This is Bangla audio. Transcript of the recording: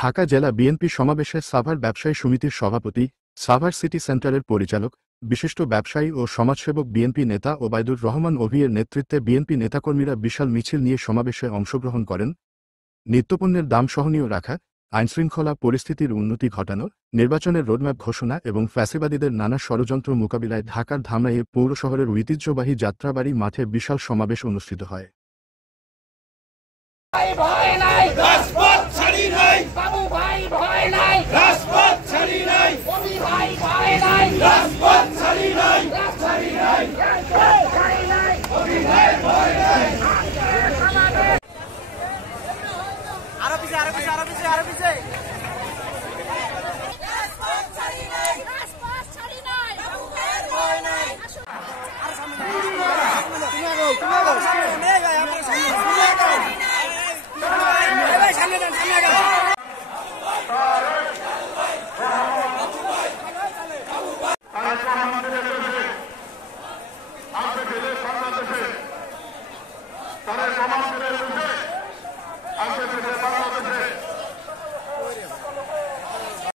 ঢাকা জেলা বিএনপি সমাবেশে সাভার ব্যবসায়ী সমিতির সভাপতি, সাভার সিটি সেন্টারের পরিচালক, বিশিষ্ট ব্যবসায়ী ও সমাজসেবক বিএনপি নেতা ওবায়দুর রহমান অভির নেতৃত্বে বিএনপি নেতাকর্মীরা বিশাল মিছিল নিয়ে সমাবেশে অংশগ্রহণ করেন। নিত্যপণ্যের দাম সহনীয় রাখা, আইনশৃঙ্খলা পরিস্থিতির উন্নতি ঘটানো, নির্বাচনের রোডম্যাপ ঘোষণা এবং ফ্যাসিবাদীদের নানা ষড়যন্ত্র মোকাবিলায় ঢাকার ধামরাইয়ে পৌর শহরের ঐতিহ্যবাহী যাত্রাবাড়ি মাঠে বিশাল সমাবেশ অনুষ্ঠিত হয়। আরো পিছে